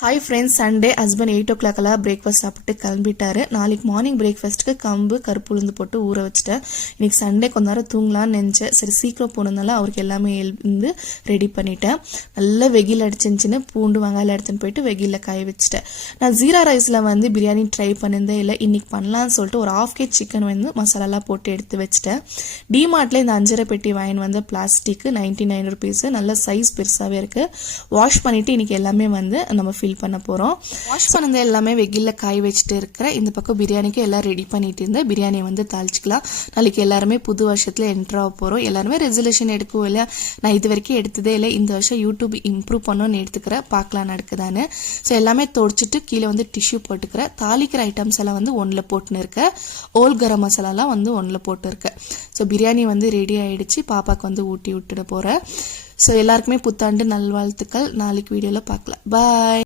Hi friends, Sunday husband 8 o'clock breakfast சாப்பிட்டு கிளம்பிட்டாரு. நாளைக்கு மார்னிங் பிரேக்ஃபாஸ்ட்டுக்கு கம்பு கருப்பு உளுந்து போட்டு ஊற வச்சுட்டேன். இன்னைக்கு சண்டே கொஞ்ச நேரம் தூங்கலான்னு நினச்சேன். சரி சீக்கிரம் போனதுனால அவருக்கு எல்லாமே எழுந்து ரெடி பண்ணிட்டேன். நல்லா வெயில் அடிச்சிருந்துச்சின்னு பூண்டு வெங்காயம் எடுத்துன்னு போயிட்டு வெயிலில் காய வச்சுட்டேன். நான் ஜீரா ரைஸில் பிரியாணி ட்ரை பண்ணியிருந்தே இல்லை. இன்னைக்கு பண்ணலான்னு சொல்லிட்டு ஒரு 1/2 kg சிக்கன் மசாலாலாம் போட்டு எடுத்து வச்சுட்டேன். டிமார்ட்டில் இந்த 5 பெட்டி வாங்கி பிளாஸ்டிக்கு 99 rupees. நல்ல சைஸ் பெருசாகவே இருக்குது. வாஷ் பண்ணிவிட்டு இன்னைக்கு எல்லாமே நம்ம பண்ண போறோம். வாஷ் பண்ணது எல்லாமே வெயில்ல காய வச்சுட்டு இருக்கிறேன். இந்த பக்கம் பிரியாணிக்கு எல்லாம் ரெடி பண்ணிட்டு இருந்தேன். பிரியாணி தாளிச்சுக்கலாம். நாளைக்கு எல்லாருமே புது வருஷத்துல என்டர் ஆக போறோம். எல்லாருமே ரெசல்யூஷன் எடுக்கவும் இல்லை. நான் இது வரைக்கும் எடுத்ததே இல்லை. இந்த வருஷம் யூடியூப் இம்ப்ரூவ் பண்ணணும்னு எடுத்துக்கிறேன். பார்க்கலாம் நடக்குதான்னு. ஸோ எல்லாமே தொடச்சிட்டு கீழே டிஷ்யூ போட்டுக்கிறேன். தாளிக்கிற ஐட்டம்ஸ் எல்லாம் ஒன்றில் போட்டுன்னு இருக்கேன். ஓல் கரம் மசாலாலாம் ஒன்றில் போட்டு இருக்கேன். ஸோ பிரியாணி ரெடி ஆயிடுச்சு. பாப்பாக்கு ஊட்டி விட்டுட போறேன். ஸோ எல்லாருக்குமே புத்தாண்டு நல்வாழ்த்துக்கள். நாளைக்கு வீடியோவில் பார்க்கலாம். பாய்.